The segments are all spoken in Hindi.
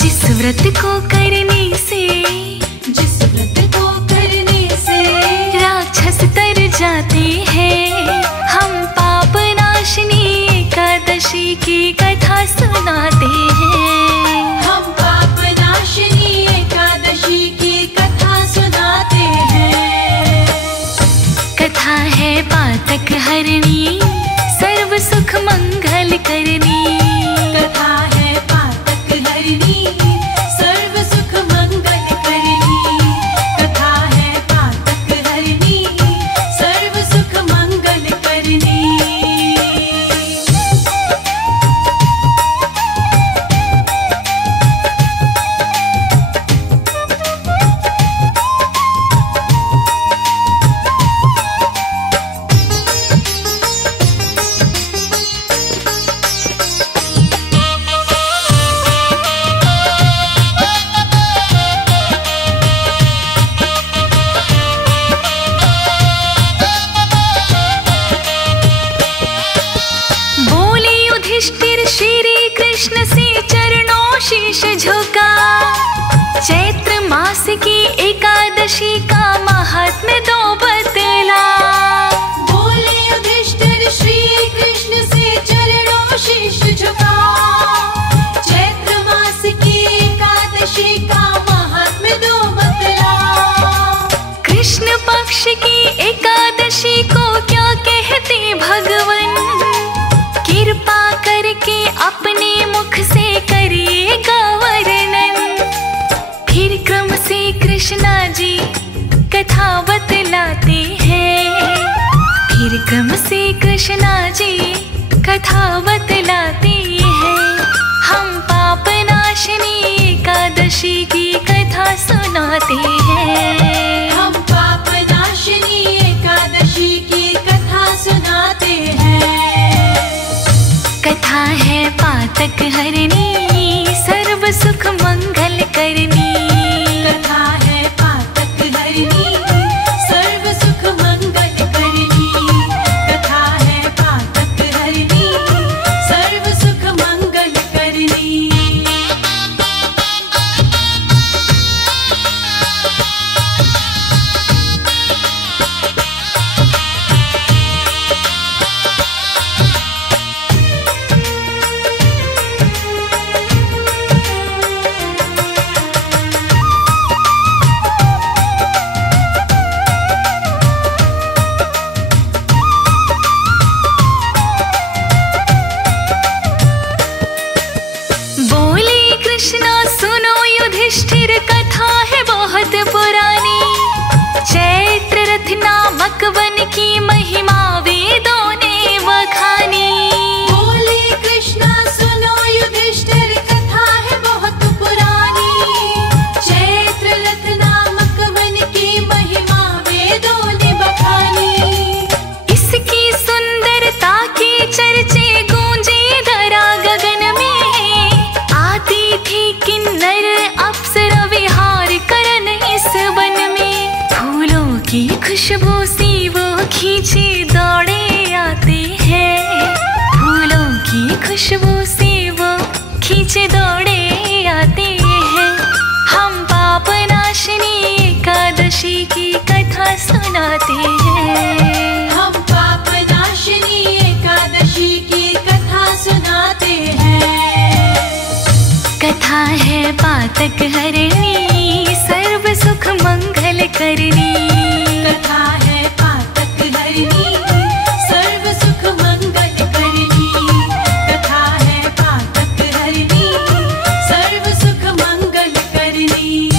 जिस व्रत को करने से, जिस व्रत को करने से राक्षस तर जाते हैं। हम पाप नाशनी एकादशी की कथा सुनाते हैं। हम पाप नाशनी एकादशी की कथा सुनाते हैं। कथा है पातक हरणी, सर्व सुख मंगल करनी। कथा है पातक हरणी, सर्व सुख मंगल करनी। कथा है पातक हरणी, सर्व सुख मंगल करनी। श्री कृष्ण से चरणों शीश झुका। चैत्र मास की एकादशी का महात्म्य दो बतला। बोले युधिष्ठिर श्री कृष्ण से चरणों शीश झुका। चैत्र मास की एकादशी का महात्म्य दो बतला। कृष्ण पक्ष की एकादशी को क्या कहते भगवन, कृपा करके अपने मुख से करिएगा वर्णन। फिर क्रम से कृष्णा जी कथा बतलाते हैं। फिर क्रम से कृष्णा जी कथा बतलाते हैं। हम पाप नाशनी एकादशी की कथा सुनाते हैं। हम पाप नाशनी एकादशी की कथा सुनाते हैं। कथा है पातक हरणी, सर्व सुख मंगल करनी। कथा है पातक हरणी, सर्व सुख मंगल करनी। कथा है पातक हरणी, सर्व सुख मंगल करनी। युधिष्ठिर कथा है बहुत पुरानी। चैत्र रथ नामक वन की महिमा वेदों ने बखानी। बोले कृष्णा सुनो युधिष्ठिर कथा है बहुत पुरानी। चैत्र रथ नामक वन की महिमा वेदों ने बखानी। इसकी सुंदरता के चर्चे गूंजे धरा गगन में। आती थी किन्नर अप्सरा विहार करन इस वन में। फूलों की खुशबू सी वो खींचे दौड़े आते हैं। फूलों की खुशबू से वो खींचे दौड़े आते हैं। हम पाप नाशनी एकादशी की कथा सुनाते हैं। हम पाप नाशनी एकादशी की कथा सुनाते हैं। कथा है पातक हरणी, सर्व सुख मंगल करनी। कथा है पातक हरणी, सर्व सुख मंगल करनी। कथा है पातक हरणी, सर्व सुख मंगल करनी।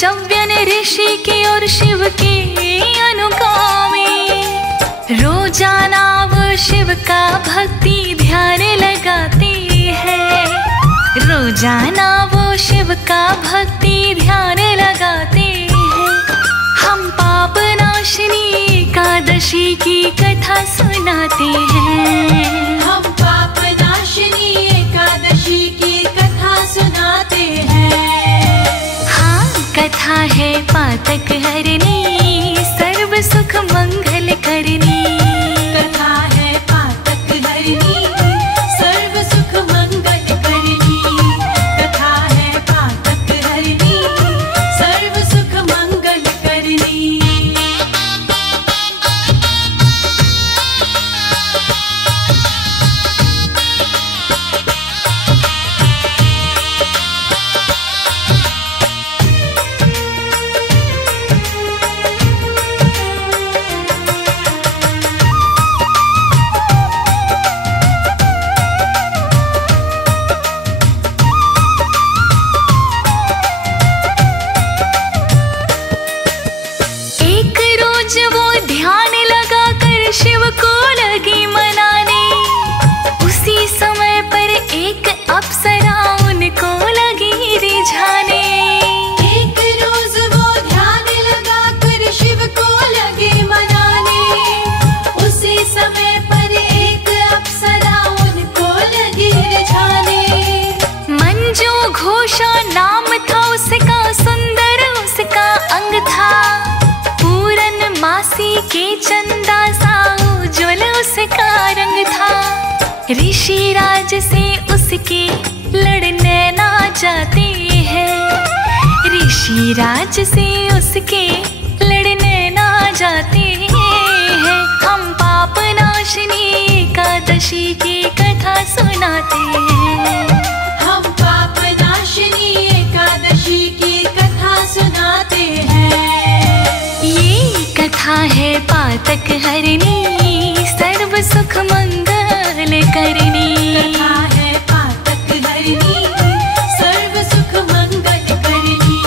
च्यवन ऋषि के और शिव के अनुगामी, रोजाना वो शिव का भक्ति ध्यान लगाते हैं। रोजाना वो शिव का भक्ति ध्यान लगाते हैं। हम पाप नाशिनी एकादशी की कथा सुनाते हैं। हम पाप नाशिनी एकादशी की कथा सुनाते हैं। हाँ, कथा है पातक हरनी, सर्व सुख मंगल करनी। कथा है पातक हरनी, सर्व सुख मंगल करनी। कथा है पातक हरनी, सर्व सुख मंगल करनी। शिव को लगी मनाने, उसी समय पर एक अप्सरा उनको लगी रिझाने। एक रोज वो ध्यान लगा कर शिव को लगी मनाने, उसी समय पर एक अप्सरा उनको लगी रिझाने। मंजू घोषा नाम था उसका, सुंदर उसका अंग था। पूरन मासी के चंदा सा उज्ज्वल उसका रंग था। ऋषि राज से उसके लड़ने ना जाते हैं। ऋषि राज से उसके लड़ने ना जाते हैं। हम पाप नाशिनी एकादशी की कथा सुनाते हैं। हम पाप नाशिनी एकादशी की कथा सुनाते हैं। ये कथा है पातक हरनी, सर्व सुख मंगल करनी। कथा है पातक हरनी, सर्व सुख मंगल करनी।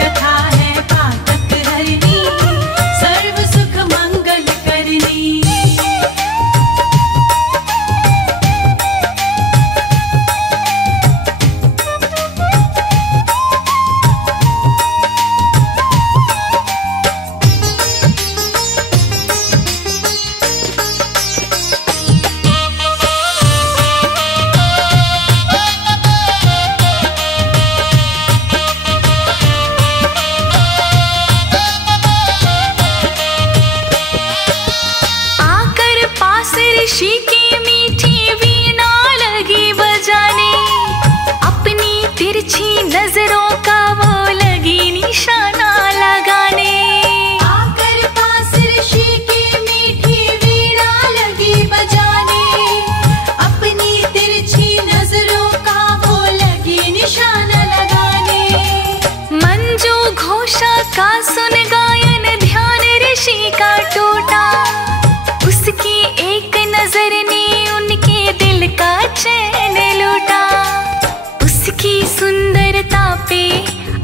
कथा है पातक हरनी, सर्व सुख मंगल करनी। ऋषि की मीठी वीणा लगी बजाने, अपनी तिरछी नजरों का वो लगी निशाना लगाने। आकर पास ऋषि की मीठी वीणा लगी बजाने, अपनी तिरछी नजरों का वो लगी निशाना लगाने। मंजू घोषा का सुन गायन ध्यान ऋषि का टूटा। उसकी एक नजर ने उनके दिल का चैन लूटा। उसकी सुंदरता पे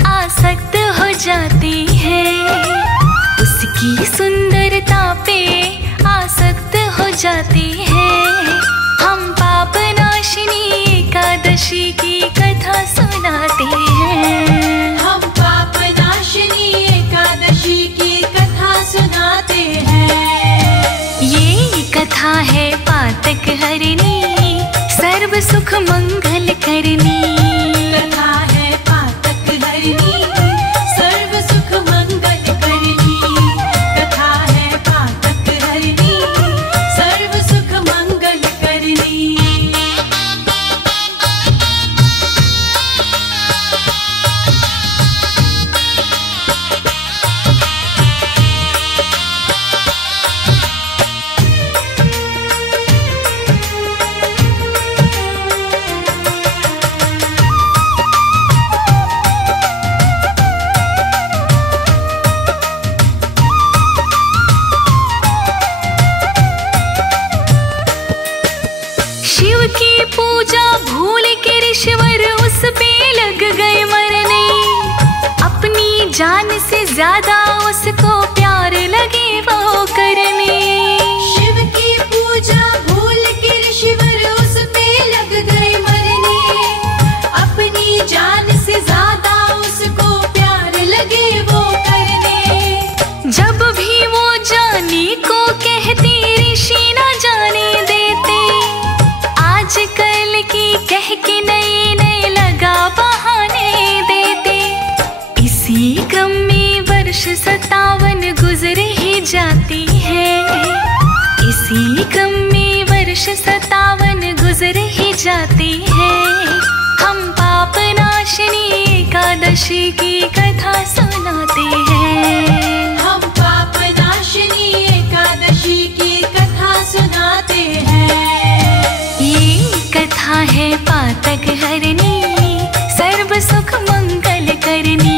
आसक्त हो जाते हैं। उसकी सुंदरता पे आसक्त हो जाते हैं। हम पाप नाशिनी एकादशी की कथा सुनाते हैं। हम पाप नाशिनी एकादशी की कथा सुनाते हैं। ये कथा है पातक हरनी, सर्व सुख मंगल करनी। कथा है पातक हरनी, सर्व सुख मंगल करनी। कथा है पातक हरनी, सर्व सुख मंगल करनी। ज्यादा उसको प्यार लगे वो करने। शिव की पूजा भूल के ऋषिवर उस पे लग गए मरने। अपनी जान से ज्यादा उसको प्यार लगे वो करने। जब भी वो जाने को कहती ऋषि न जाने देते। आजकल की कह के नए नए लगा बहाने देते। इसी क्रम में वर्ष 57 गुजर ही जाती है। इसी क्रम में वर्ष 57 गुजर ही जाती है। हम पाप नाशिनी एकादशी की कथा सुनाते हैं। हम पाप नाशिनी एकादशी की कथा सुनाते हैं। ये कथा है पातक हरनी सर्व सुख मंगल करनी।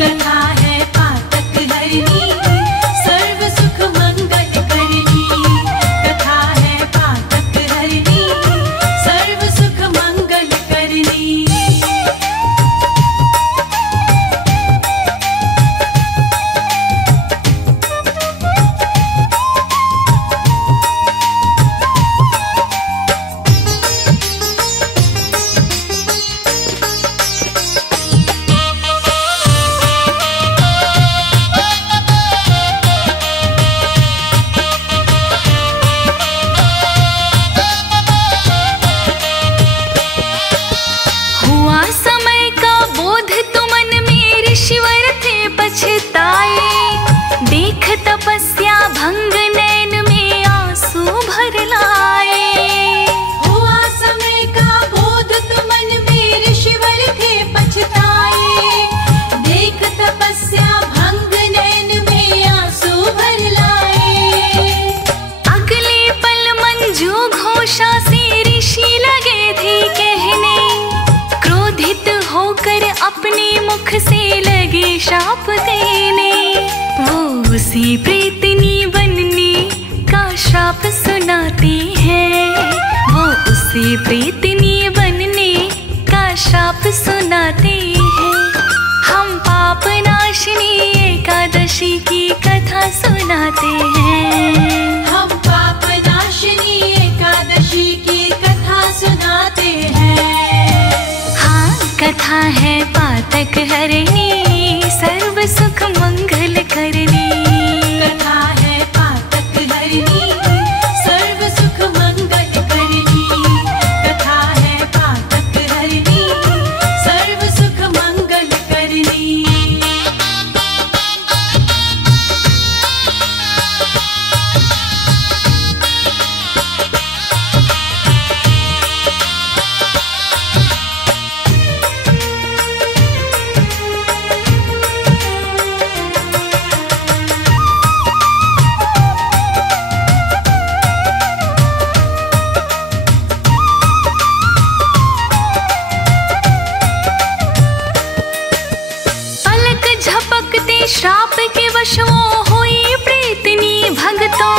कथा है पातक हरनी सर्व सुख मंगल करनी। कथा है पातक हरनी सर्व सुख मंगल करनी। हुआ समय का बोध तुमन में ऋषिवर थे पछताए। देख तपस्या भंग नैन में आंसू भर लाए। हुआ समय का बोध तुमन में ऋषिवर थे पछताए। देख तपस्या भंग नैन में आंसू भर लाए। अगले पल मंजू घोषा से ऋषि लगे थे कहने। क्रोधित होकर अपने मुख से लगे शाप देने। वो उसी प्रेतनी बनने का शाप सुनाती है। वो उसी प्रेतनी बनने का शाप सुनाती है। हम पाप नाशिनी एकादशी की कथा सुनाते हैं। हम पाप नाशिनी एकादशी की कथा सुनाते हैं। हाँ, कथा है पातक हरनी सर्व सुख मंगल करनी। कथा है पातक हरनी सर्व सुख मंगल करनी। कथा है पातक हरनी सर्व सुख मंगल करनी। पलक झपकते श्राप के वश वो हुई प्रेतनी भक्तों।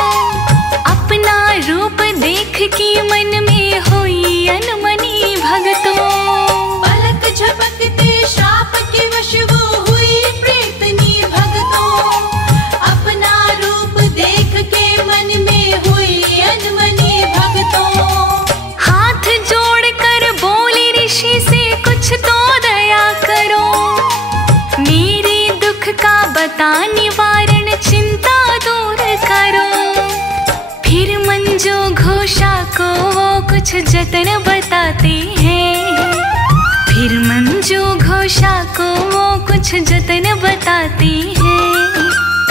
अपना रूप देख के मन में हुई अनमनी भक्तों। पलक झपकते श्राप के वश वो हुई प्रेतनी भक्तों। अपना रूप देख के मन में हुई अनमनी भक्तों। हाथ जोड़कर बोली ऋषि से कुछ तो दया करो। मेरे दुख का बता निवारण चिंता दूर करो। फिर मंजू घोषा को वो कुछ जतन बताते हैं। फिर मंजू घोषा को वो कुछ जतन बताते हैं।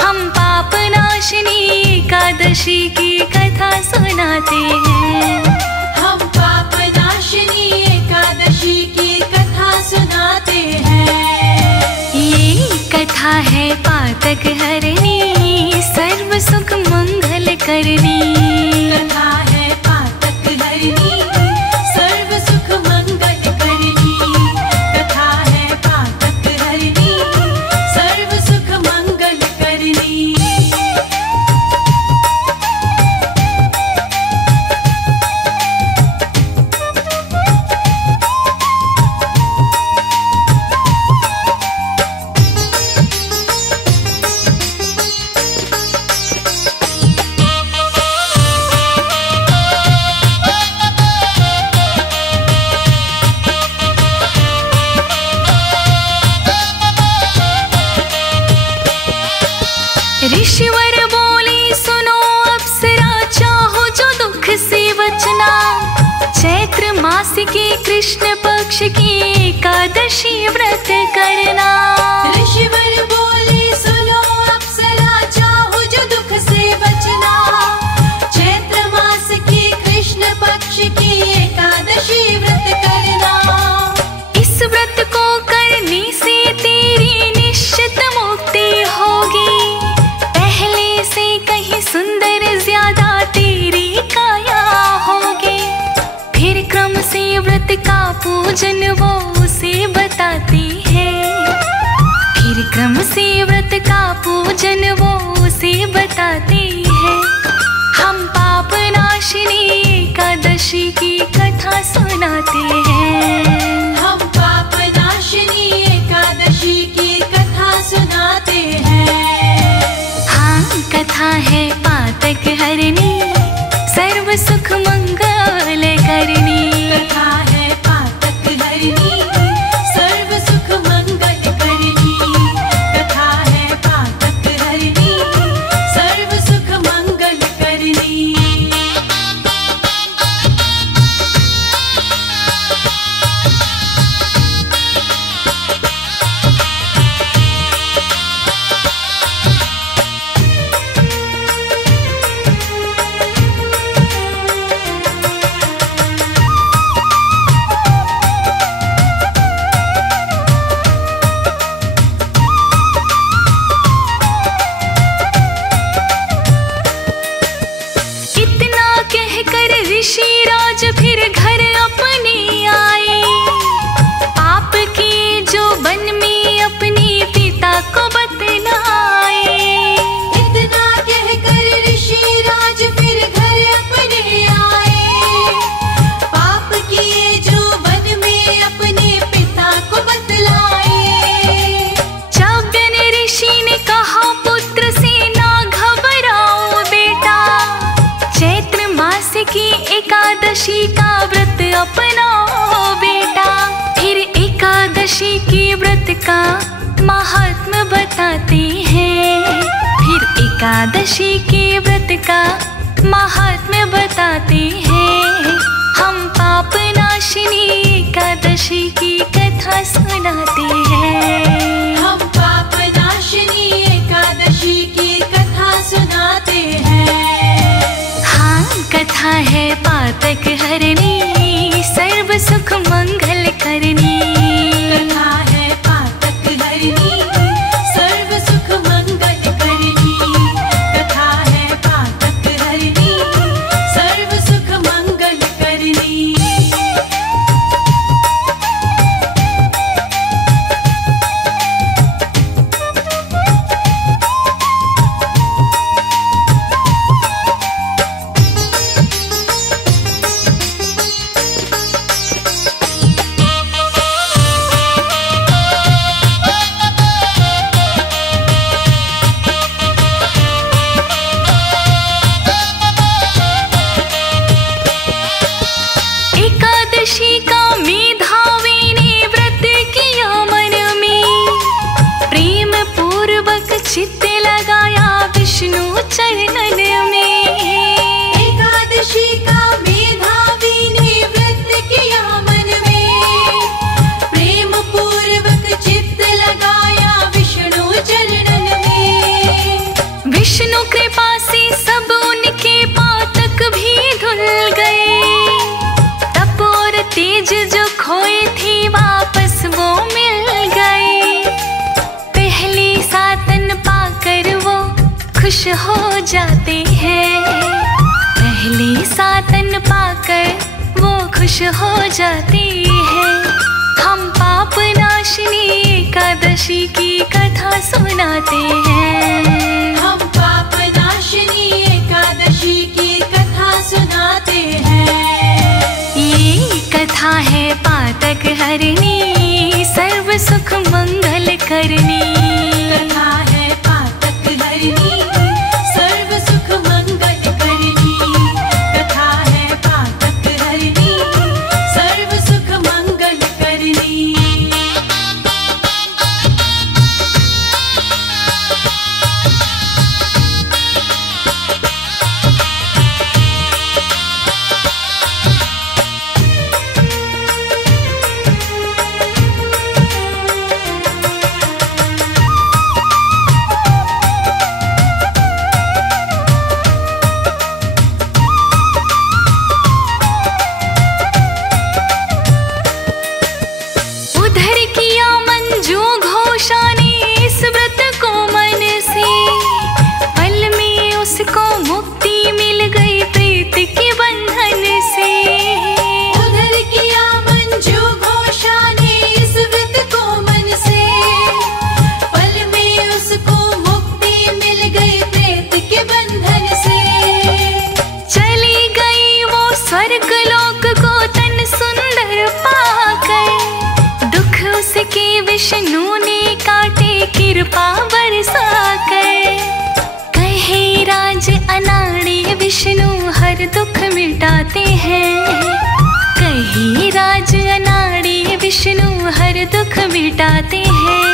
हम पाप नाशिनी एकादशी की कथा सुनाते हैं। हम पाप नाशिनी एकादशी की कथा सुनाते हैं। ये कथा है पातक हरनी सर्व सुख मंगल करनी। कथा है पातक हरनी सर्व सुख मंगल करनी। कथा है पातक हरनी सर्व सुख मंगल करनी। के कृष्ण पक्ष की एकादशी व्रत करना। ऋषिवर बोले सुनो अप्सरा, चाहो जो दुख से बचना। चैत्र मास की कृष्ण पक्ष की एकादशी व्रत करना। इस व्रत को करने से तेरी निश्चित मुक्ति होगी। पहले से कहीं सुंदर ज्यादा तेरी काया होगी। फिर क्रम से व्रत का पूजन वो उसे बताती है। फिर क्रम से व्रत का पूजन वो उसे बताती है। हम पाप नाशिनी एकादशी की कथा सुनाते हैं। हम पाप नाशिनी एकादशी की कथा सुनाते हैं। हाँ, कथा है पातक हरनी, सर्व सुख मंगल करनी। कथा है पातक हरनी, सर्व सुख मंगल करनी। कथा है पातक हरनी, सर्व सुख मंगल करनी। इतना कहकर ऋषि राज फिर घर अपने आए। पाप किए जो वन में अपने पिता को बतलाए। इतना कहकर ऋषि राज फिर घर अपने आए। पाप किए जो वन में अपने पिता को बतलाए। चाव्य ऋषि ने कहा पुत्र से ना घबराओ बेटा। चैत्र मास की एकादशी का व्रत अपनाओ बेटा। फिर एकादशी की व्रत का महात्म्य बताते हैं। फिर एकादशी के व्रत का महात्म्य बताते हैं। हम पाप नाशिनी एकादशी की कथा सुनाते हैं। हम पाप नाशिनी एकादशी की कथा सुनाते हैं। हाँ, कथा है पातक हरनी, सर्व सुख मंगल करनी। कथा है पातक हरनी, सर्व सुख मंगल करनी। कथा है पातक हरनी, सर्व सुख मंगल करनी। एकादशी का मेधावी ने व्रत किया मन में। प्रेम पूर्वक चित्त लगाया विष्णु चरणन में। एकादशी का मेधावी ने व्रत किया मन में। प्रेम पूर्वक चित्त लगाया विष्णु चरणन में। विष्णु कृपा से सब उनके पातक भी धुल गए। तप और तेज जो खोए थे वापस वो मिल गए। पहले सातन पाकर वो खुश हो जाते हैं। पहले सातन पाकर वो खुश हो जाते हैं। हम पाप नाशिनी एकादशी की कथा सुनाते हैं। हम पाप नाशिनी एकादशी की कथा सुनाते हैं। ये कथा है पातक हरनी, सर्व सुख मंगल करनी। कथा है पातक हरनी, सर्व सुख मंगल करनी। कथा है पातक हरनी, सर्व सुख मंगल करनी। विष्णु ने काटे कृपा बरसा कर। कहे राज अनाड़ी विष्णु हर दुख मिटाते हैं। कहे राज अनाड़ी विष्णु हर दुख मिटाते हैं।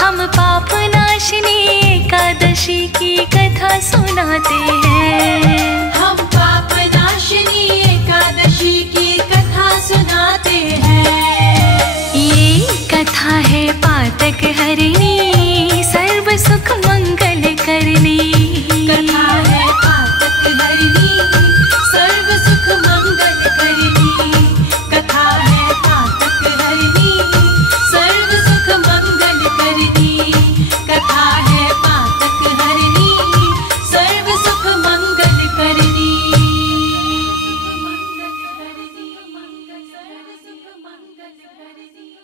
हम पाप नाशिनी एकादशी की कथा सुनाते हैं। हम पाप नाशिनी एकादशी की कथा सुनाते हैं। ये कथा है